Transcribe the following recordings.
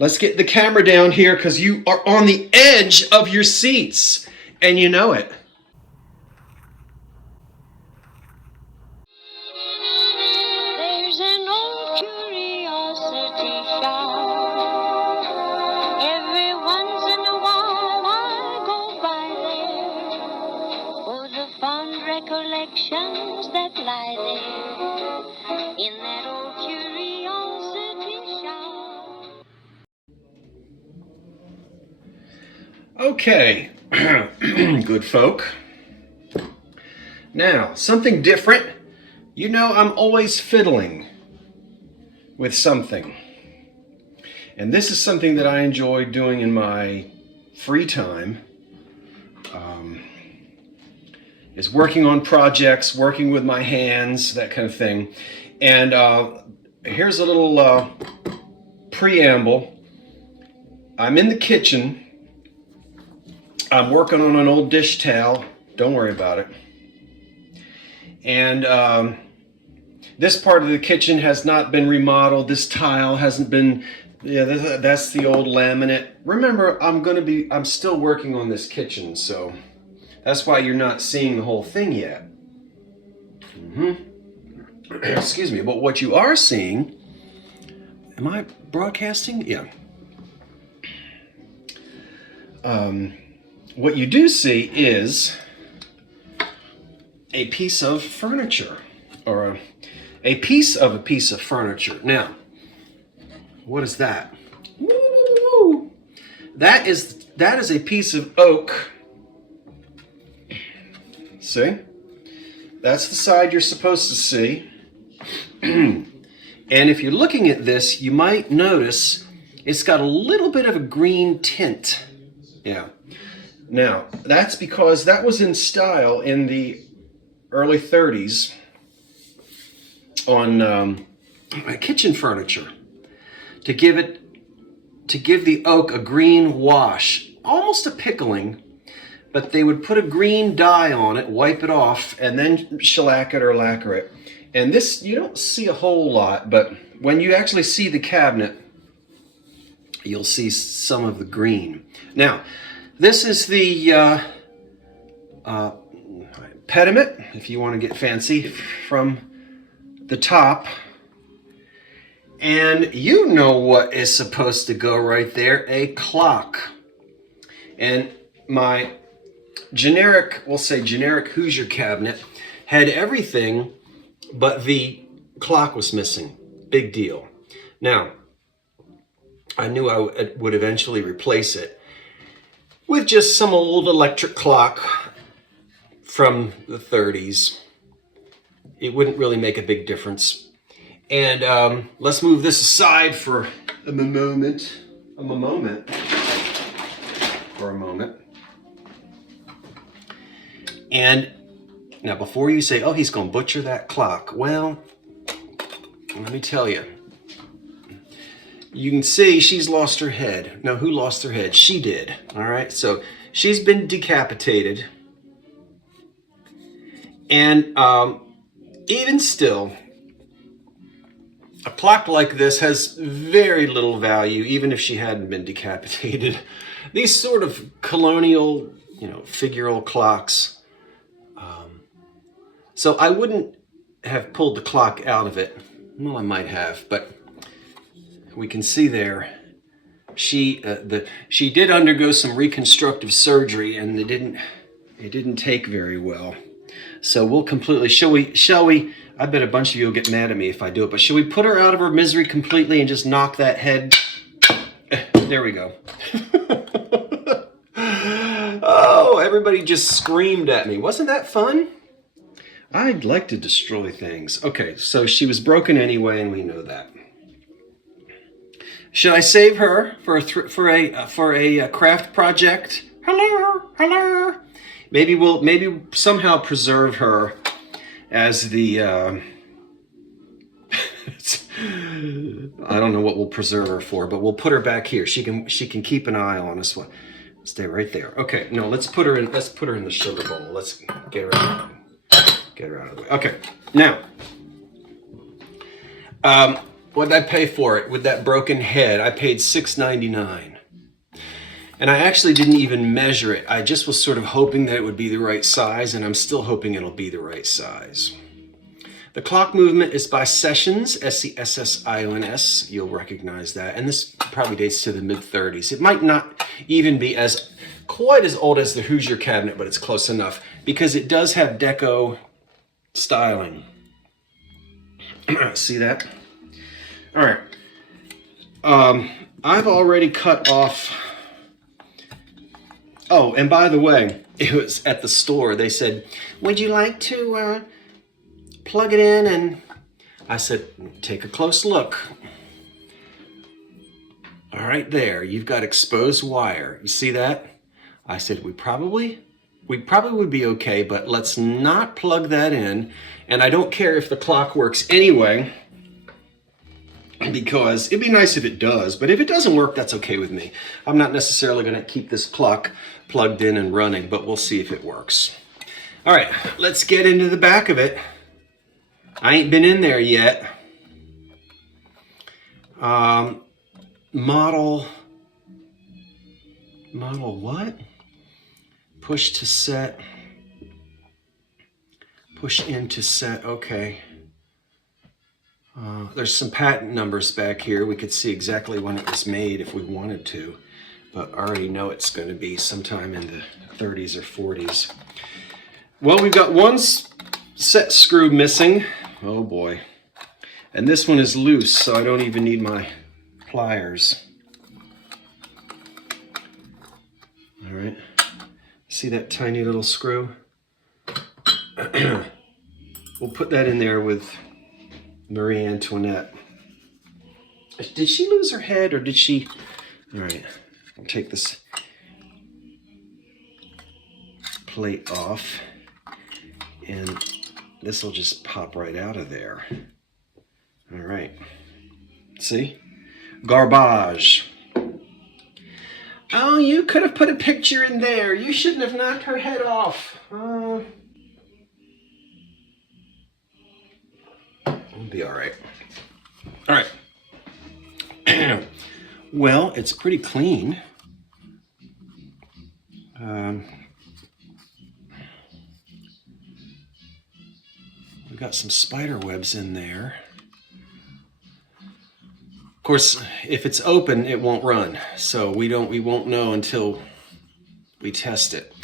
Let's get the camera down here because you are on the edge of your seats and you know it. There's an old curiosity shop. Every once in a while I go by there for the fond recollections that lie there in that old curiosity shop. Okay, good folk. Now, something different. You know, I'm always fiddling with something. And this is something that I enjoy doing in my free time. Is working on projects, working with my hands, that kind of thing. And here's a little preamble. I'm in the kitchen. I'm working on an old dish towel. Don't worry about it. And this part of the kitchen has not been remodeled. This tile hasn't been, that's the old laminate. Remember, I'm still working on this kitchen, so that's why you're not seeing the whole thing yet. Excuse me, but what you are seeing, am I broadcasting? Yeah. What you do see is a piece of furniture, or a piece of furniture. Now, what is that? Woo! That is a piece of oak. See? That's the side you're supposed to see. And if you're looking at this, you might notice it's got a little bit of a green tint. Yeah. Now, that's because that was in style in the early 30s on kitchen furniture to give the oak a green wash, almost a pickling, but they would put a green dye on it, wipe it off, and then shellac it or lacquer it. And this, you don't see a whole lot, but when you actually see the cabinet, you'll see some of the green. Now, this is the pediment, if you want to get fancy, from the top. And you know what is supposed to go right there, a clock. And my generic Hoosier cabinet had everything, but the clock was missing. Big deal. Now, I knew I would eventually replace it with just some old electric clock from the 30s. It wouldn't really make a big difference. And let's move this aside for a moment. And now before you say, oh, he's going to butcher that clock. Well, let me tell you. You can see she's lost her head. Now, who lost her head? She did. All right. So she's been decapitated. And even still, a clock like this has very little value, even if she hadn't been decapitated. These sort of colonial, figural clocks. So I wouldn't have pulled the clock out of it. Well, I might have, but we can see there, she did undergo some reconstructive surgery, and it didn't take very well. So we'll completely, shall we, I bet a bunch of you will get mad at me if I do it, but shall we put her out of her misery completely and just knock that head? There we go. Oh, everybody just screamed at me. Wasn't that fun? I'd like to destroy things. Okay, so she was broken anyway, and we know that. Should I save her for a craft project? Hello. Maybe somehow preserve her as the. I don't know what we'll preserve her for, but we'll put her back here. She can keep an eye on us. Stay right there. Okay. No, let's put her in the sugar bowl. Let's get her out of the way. Okay. Now, what did I pay for it with that broken head? I paid $6.99. And I actually didn't even measure it. I just was sort of hoping that it would be the right size, and I'm still hoping it'll be the right size. The clock movement is by Sessions, Sessions. You'll recognize that. And this probably dates to the mid-30s. It might not even be quite as old as the Hoosier cabinet, but it's close enough because it does have deco styling. See that? All right. I've already cut off. Oh, and by the way, it was at the store. They said, would you like to plug it in? And I said, take a close look. All right there, you've got exposed wire. You see that? I said, we probably would be okay, but let's not plug that in. And I don't care if the clock works anyway, because it'd be nice if it does, but if it doesn't work, that's okay with me. I'm not necessarily gonna keep this clock plugged in and running, but we'll see if it works. All right, let's get into the back of it. I ain't been in there yet. Model what? Push to set. Push in to set, okay. There's some patent numbers back here. We could see exactly when it was made if we wanted to, but I already know it's going to be sometime in the 30s or 40s. Well, we've got one set screw missing. Oh boy. And this one is loose, so I don't even need my pliers. All right. See that tiny little screw? We'll put that in there with Marie Antoinette. Did she lose her head or did she? All right, I'll take this plate off and this will just pop right out of there. All right, see? Garbage. Oh, you could have put a picture in there. You shouldn't have knocked her head off. It'll be all right. All right. Well, it's pretty clean. We've got some spider webs in there. Of course, if it's open, it won't run. So we won't know until we test it.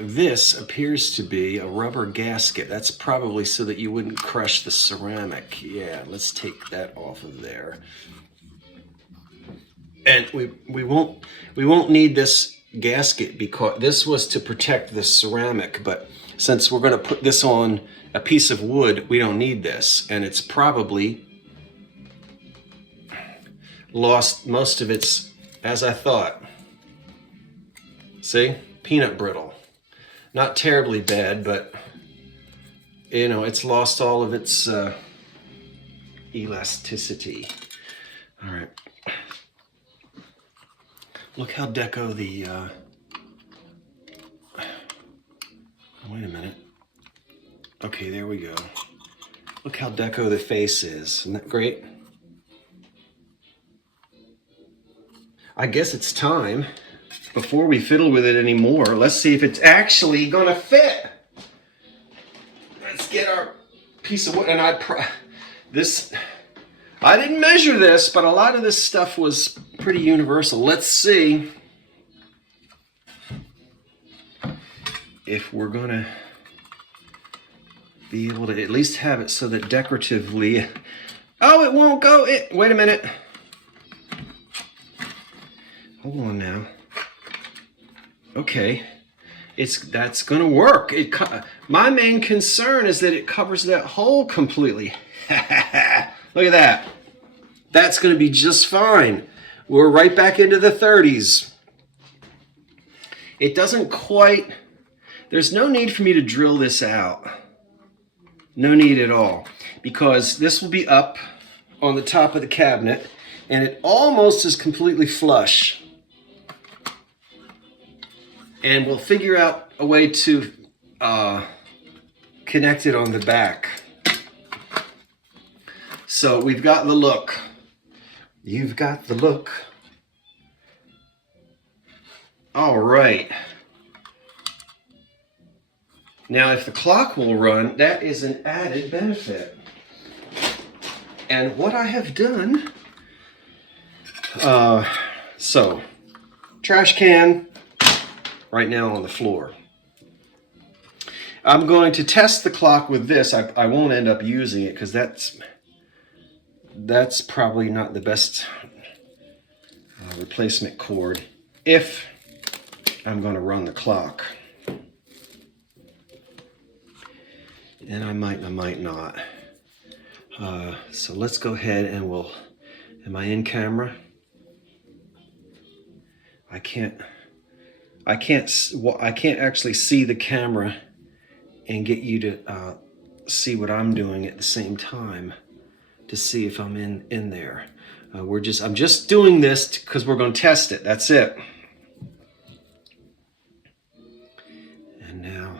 This appears to be a rubber gasket. That's probably so that you wouldn't crush the ceramic. Yeah, let's take that off of there. And we won't need this gasket because this was to protect the ceramic, but since we're going to put this on a piece of wood, we don't need this, and it's probably lost most of its, as I thought. See? Peanut brittle. Not terribly bad, but you know, it's lost all of its elasticity. All right. Look how deco the wait a minute. Okay, there we go. Look how deco the face is. Isn't that great? I guess it's time, before we fiddle with it anymore, let's see if it's actually gonna fit. Let's get our piece of wood, and I didn't measure this, but a lot of this stuff was pretty universal. Let's see if we're gonna be able to at least have it so that decoratively, oh, it won't go, wait a minute. Hold on now. Okay, that's gonna work. My main concern is that it covers that hole completely. Look at that. That's gonna be just fine. We're right back into the 30s. It doesn't quite, there's no need for me to drill this out. No need at all, because this will be up on the top of the cabinet and it almost is completely flush. And we'll figure out a way to connect it on the back. So we've got the look. You've got the look. All right. Now, if the clock will run, that is an added benefit. And what I have done, so trash can right now on the floor. I'm going to test the clock with this. I won't end up using it because that's probably not the best replacement cord if I'm going to run the clock. And I might not. So let's go ahead and we'll, am I in camera? I can't actually see the camera and get you to see what I'm doing at the same time to see if I'm in there. I'm just doing this because we're going to test it. That's it. And now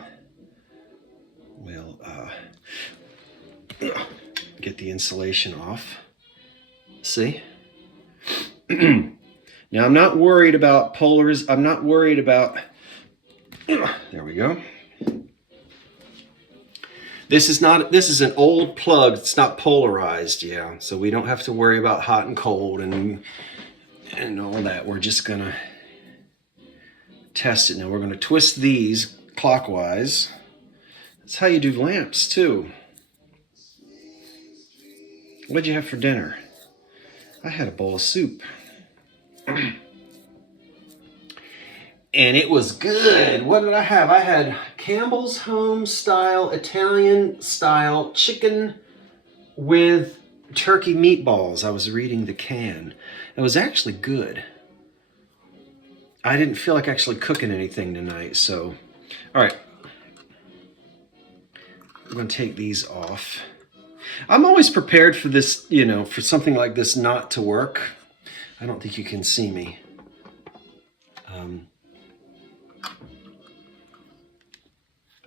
we'll get the insulation off. See? Now I'm not worried about polars. I'm not worried about, there we go. This is an old plug. It's not polarized, yeah. So we don't have to worry about hot and cold and all that. We're just gonna test it. Now we're gonna twist these clockwise. That's how you do lamps too. What'd you have for dinner? I had a bowl of soup. And it was good. What did I have? I had Campbell's home style, Italian style chicken with turkey meatballs. I was reading the can. It was actually good. I didn't feel like actually cooking anything tonight, so. All right. I'm going to take these off. I'm always prepared for this, for something like this not to work. I don't think you can see me.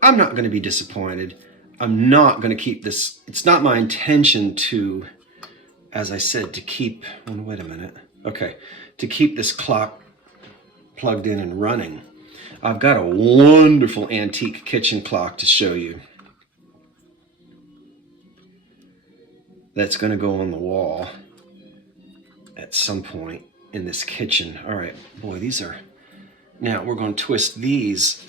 I'm not going to be disappointed. I'm not going to keep this. It's not my intention to, as I said, to keep, wait a minute. Okay, to keep this clock plugged in and running. I've got a wonderful antique kitchen clock to show you. That's going to go on the wall at some point in this kitchen. All right, boy, these are, now we're going to twist these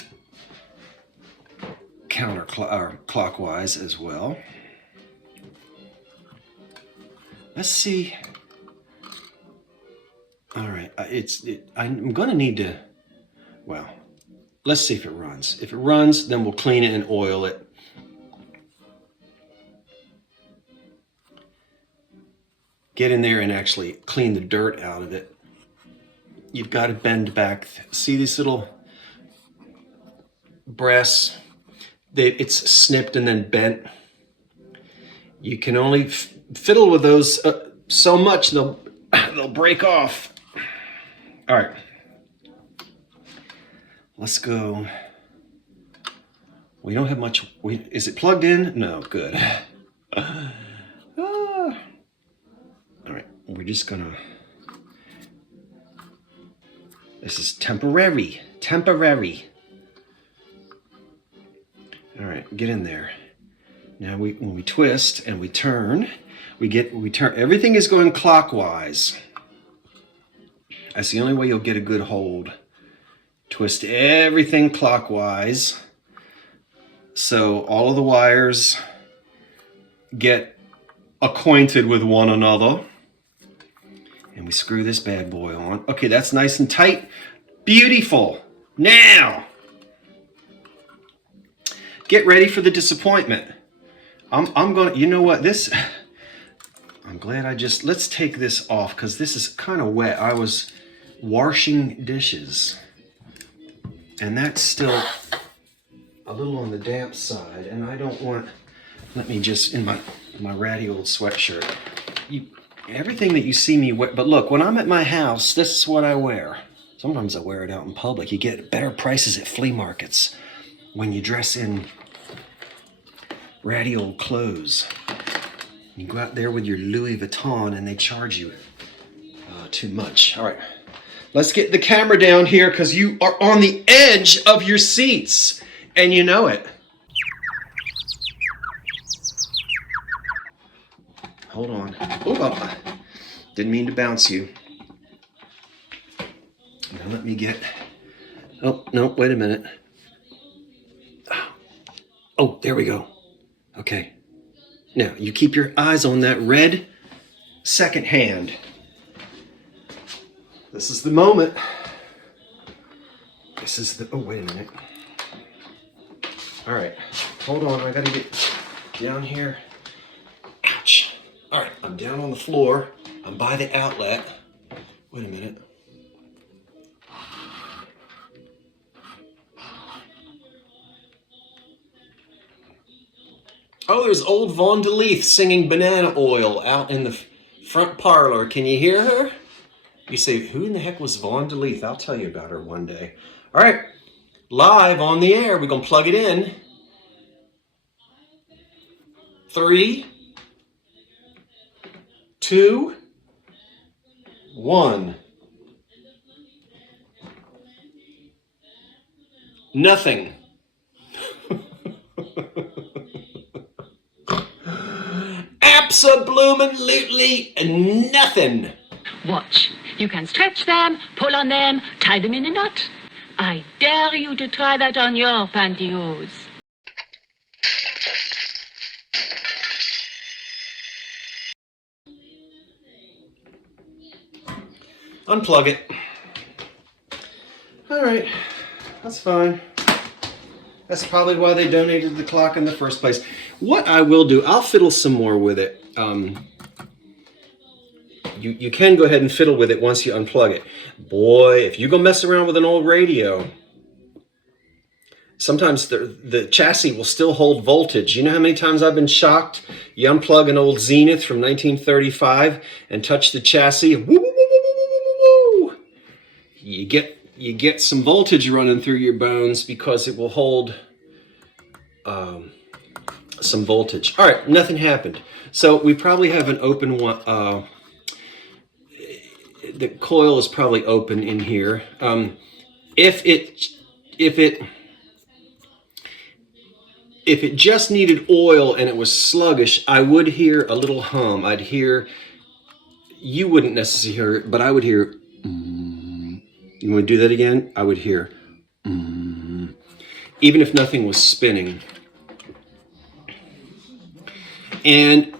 counterclockwise as well. Let's see. All right, I'm going to need to, well, let's see if it runs. If it runs, then we'll clean it and oil it. Get in there and actually clean the dirt out of it. You've got to bend back. See these little brass? It's snipped and then bent. You can only fiddle with those so much they'll break off. All right, let's go. We don't have much. Is it plugged in? No, good. All right, we're just gonna. This is temporary. All right, get in there. Now when we twist and we turn, we turn. Everything is going clockwise. That's the only way you'll get a good hold. Twist everything clockwise, so all of the wires get acquainted with one another. And we screw this bad boy on. Okay, that's nice and tight. Beautiful. Now, get ready for the disappointment. I'm gonna, you know what, I'm glad let's take this off because this is kind of wet. I was washing dishes and that's still a little on the damp side and I don't want, let me just, in my ratty old sweatshirt, everything that you see me wear, but look, when I'm at my house, this is what I wear. Sometimes I wear it out in public. You get better prices at flea markets when you dress in ratty old clothes. You go out there with your Louis Vuitton and they charge you too much. All right, let's get the camera down here because you are on the edge of your seats and you know it. Hold on. Oh, didn't mean to bounce you. Now let me get, oh, no, wait a minute. Oh, there we go. Okay. Now, you keep your eyes on that red second hand. This is the moment. This is the, oh, wait a minute. All right, hold on, I gotta get down here. Ouch. All right, I'm down on the floor. I'm by the outlet. Wait a minute. Oh, there's old Vaughn DeLeath singing Banana Oil out in the front parlor. Can you hear her? You say, who in the heck was Vaughn DeLeath? I'll tell you about her one day. All right, live on the air. We're gonna plug it in. 3, 2, 1. Nothing. Absolutely nothing. Watch. You can stretch them, pull on them, tie them in a knot. I dare you to try that on your pantyhose. Unplug it. All right, that's fine. That's probably why they donated the clock in the first place. What I will do, I'll fiddle some more with it. You can go ahead and fiddle with it once you unplug it. Boy, if you go mess around with an old radio, sometimes the chassis will still hold voltage. You know how many times I've been shocked? You unplug an old Zenith from 1935 and touch the chassis. Woo, woo, woo, woo, woo, woo. You get some voltage running through your bones because it will hold some voltage. All right, nothing happened. So we probably have an open one. The coil is probably open in here. If it just needed oil and it was sluggish, I would hear a little hum. I'd hear, you wouldn't necessarily hear it, but I would hear, you want to do that again? I would hear, even if nothing was spinning. And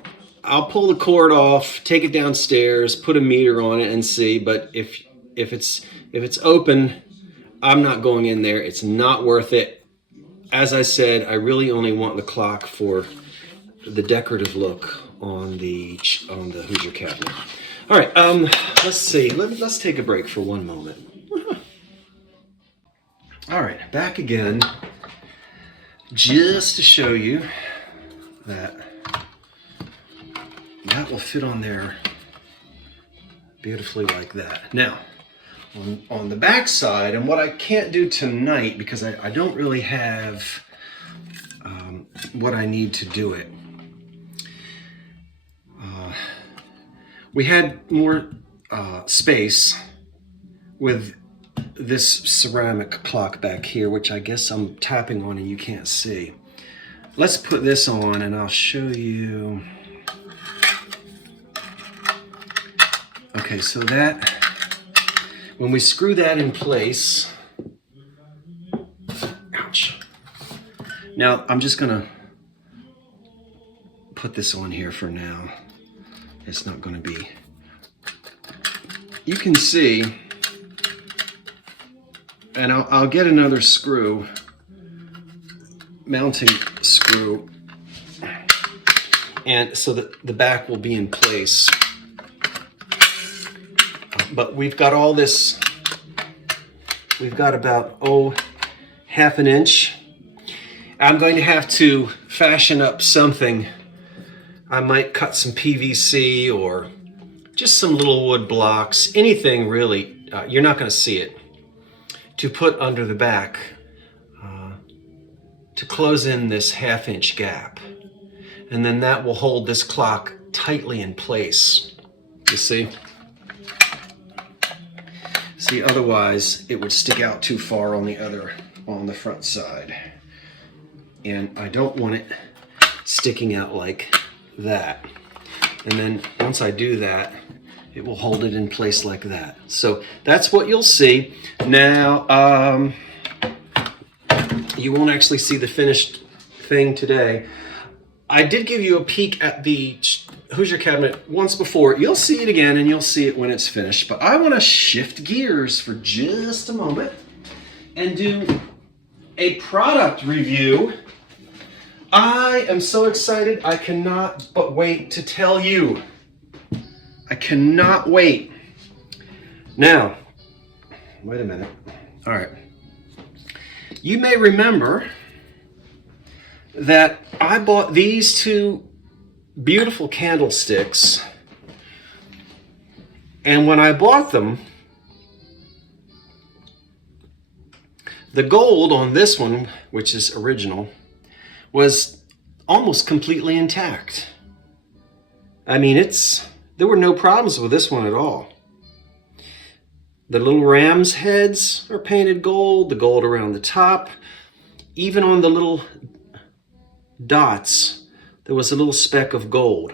I'll pull the cord off, take it downstairs, put a meter on it and see, but if it's open, I'm not going in there. It's not worth it. As I said, I really only want the clock for the decorative look on the Hoosier cabinet. All right, let's see. Let's take a break for one moment. All right, back again, just to show you that will fit on there beautifully like that. Now, on the back side, and what I can't do tonight because I don't really have what I need to do it. We had more space with this ceramic clock back here, which I guess I'm tapping on and you can't see. Let's put this on and I'll show you. Okay, so that, when we screw that in place, ouch. Now, I'm just gonna put this on here for now. It's not gonna be, you can see, and I'll get another screw, mounting screw, and so that the back will be in place. But we've got all this, we've got about, half an inch. I'm going to have to fashion up something. I might cut some PVC or just some little wood blocks, anything really, you're not going to see it, to put under the back to close in this half-inch gap. And then that will hold this clock tightly in place. You see? See, otherwise it would stick out too far on the front side. And I don't want it sticking out like that. And then once I do that, it will hold it in place like that. So that's what you'll see. Now, you won't actually see the finished thing today. I did give you a peek at the Hoosier cabinet once before. You'll see it again, and you'll see it when it's finished. But I want to shift gears for just a moment and do a product review. I am so excited. I cannot but wait to tell you. I cannot wait. Now, wait a minute. All right. You may remember that I bought these two beautiful candlesticks, and when I bought them, the gold on this one, which is original, was almost completely intact. I mean, there were no problems with this one at all. The little ram's heads are painted gold, the gold around the top. Even on the little dots, there was a little speck of gold.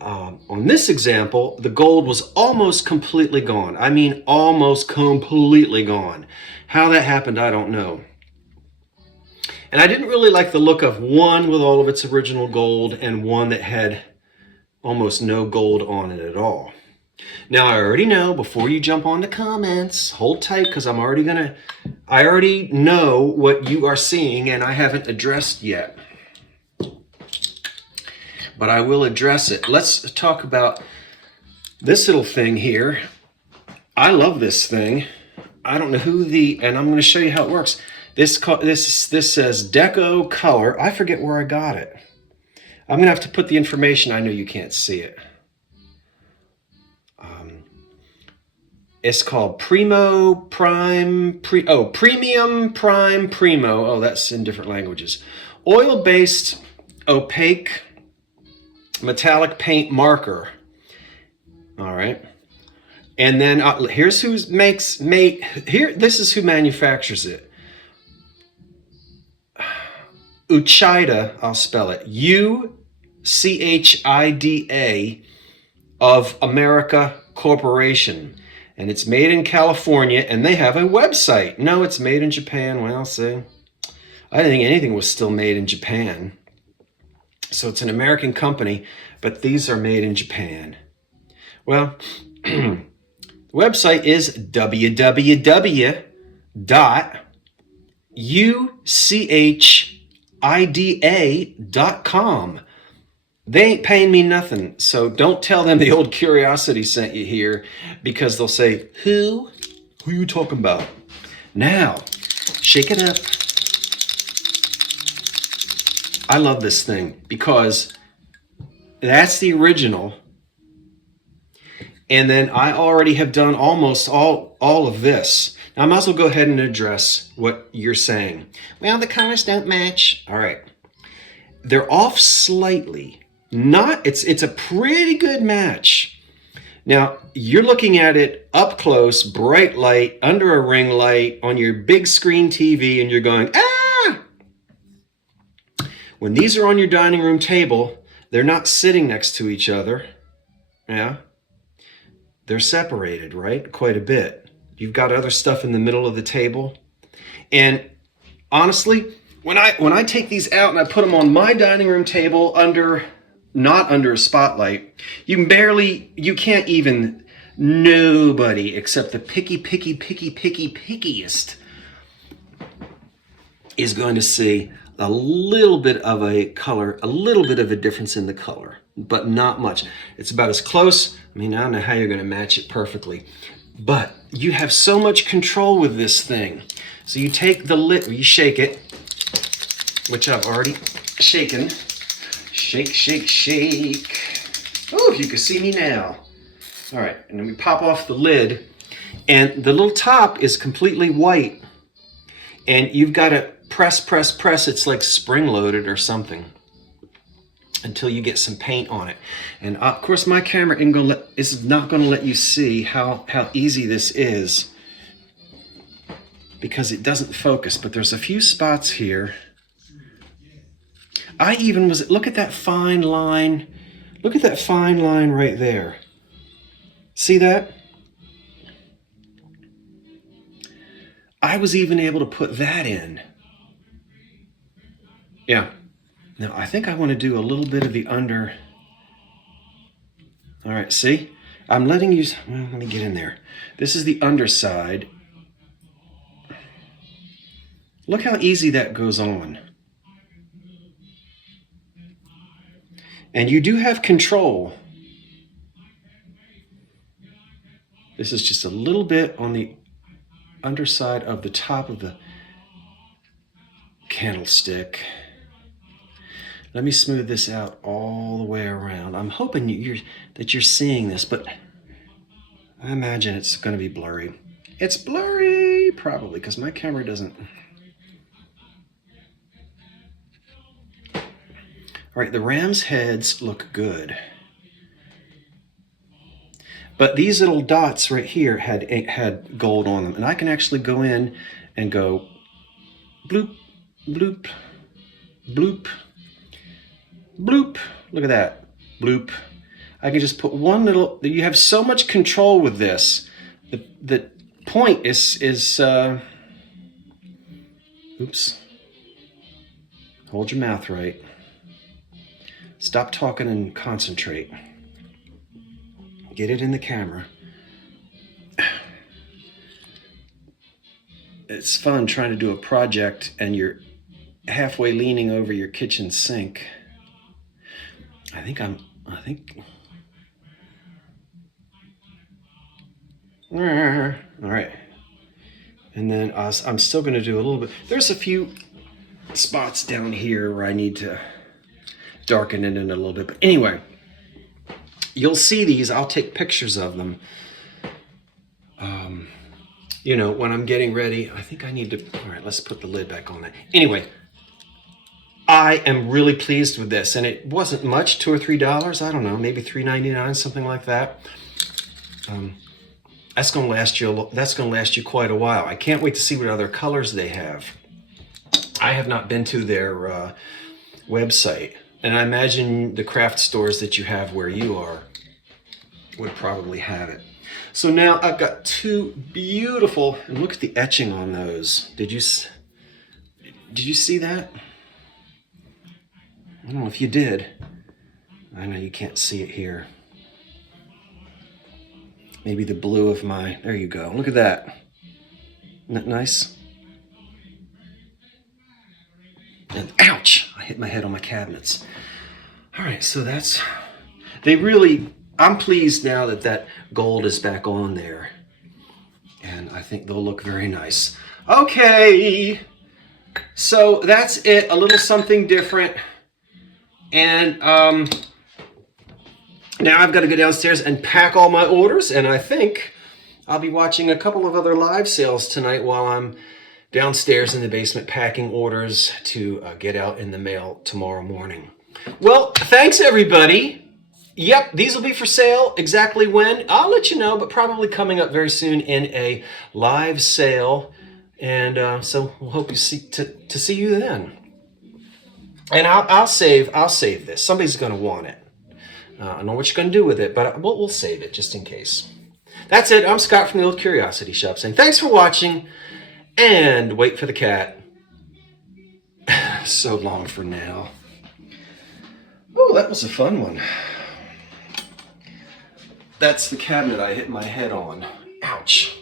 On this example, the gold was almost completely gone. I mean, almost completely gone. How that happened, I don't know. And I didn't really like the look of one with all of its original gold and one that had almost no gold on it at all. Now, I already know, before you jump on the comments, hold tight, because I already know what you are seeing and I haven't addressed yet. But I will address it. Let's talk about this little thing here. I love this thing. I don't know and I'm going to show you how it works. This says Deco Color. I forget where I got it. I'm going to have to put the information. I know you can't see it. It's called Premium Prime Primo. Oh, that's in different languages. Oil-based opaque metallic paint marker. All right. And then here's this is who manufactures it. Uchida, I'll spell it. UCHIDA of America Corporation. And it's made in California, and they have a website. No, it's made in Japan. Well, see, I didn't think anything was still made in Japan. So it's an American company, but these are made in Japan. Well, the website is www.uchida.com. They ain't paying me nothing, so don't tell them the old curiosity sent you here, because they'll say, who you talking about? Now, shake it up. I love this thing because that's the original. And then I already have done almost all of this. Now I might as well go ahead and address what you're saying. Well, the colors don't match. All right. They're off slightly. It's a pretty good match. Now, you're looking at it up close, bright light, under a ring light, on your big screen TV, and you're going, ah! When these are on your dining room table, they're not sitting next to each other. Yeah? They're separated, right? Quite a bit. You've got other stuff in the middle of the table. And honestly, when I take these out and I put them on my dining room table not under a spotlight, nobody except the pickiest is going to see a little bit of a color, a little bit of a difference in the color, but not much. It's about as close. I mean, I don't know how you're going to match it perfectly, but you have so much control with this thing. So you take the lid, you shake it, which I've already shaken. Shake, shake, shake. Oh, if you could see me now. All right, and then we pop off the lid, and the little top is completely white, and you've got to press. It's like spring-loaded or something. until you get some paint on it. And of course my camera is not going to let you see how easy this is because it doesn't focus, but there's a few spots here. I even was, look at that fine line. Look at that fine line right there. See that? I was even able to put that in. Yeah. Now I think I want to do a little bit of the under. All right, see? I'm letting you, well, let me get in there. This is the underside. Look how easy that goes on. And you do have control. This is just a little bit on the underside of the top of the candlestick. Let me smooth this out all the way around. I'm hoping that you're seeing this, but I imagine it's going to be blurry. It's blurry, probably, because my camera doesn't. All right, the ram's heads look good. But these little dots right here had gold on them. And I can actually go in and go bloop, bloop, bloop, bloop. Look at that, bloop. I can just put one little, you have so much control with this. The point is oops. Hold your mouth right. Stop talking and concentrate. Get it in the camera. It's fun trying to do a project and you're halfway leaning over your kitchen sink. I think. All right. And then I'm still going to do a little bit. There's a few spots down here where I need to darken it in a little bit. But anyway, you'll see these. I'll take pictures of them. You know, when I'm getting ready. I think I need to. All right, let's put the lid back on that. Anyway, I am really pleased with this, and it wasn't much, $2 or $3. I don't know, maybe $3.99, something like that. That's going to last you. That's going to last you quite a while. I can't wait to see what other colors they have. I have not been to their website, and I imagine the craft stores that you have where you are would probably have it. So now I've got two beautiful, and look at the etching on those. Did you see that? I don't know if you did. I know you can't see it here. Maybe the blue of my, there you go. Look at that. Isn't that nice? And ouch, I hit my head on my cabinets. All right, so that's, I'm pleased now that gold is back on there. And I think they'll look very nice. Okay, so that's it, a little something different. And now I've got to go downstairs and pack all my orders, and I think I'll be watching a couple of other live sales tonight while I'm downstairs in the basement packing orders to get out in the mail tomorrow morning. Well, thanks everybody. Yep, these will be for sale. Exactly when, I'll let you know, but probably coming up very soon in a live sale. And so we'll hope to see you then. And I'll save this. Somebody's going to want it. I don't know what you're going to do with it, but we'll save it just in case. That's it. I'm Scott from the Old Curiosity Shop saying thanks for watching, and wait for the cat. So long for now. Oh, that was a fun one. That's the cabinet I hit my head on. Ouch.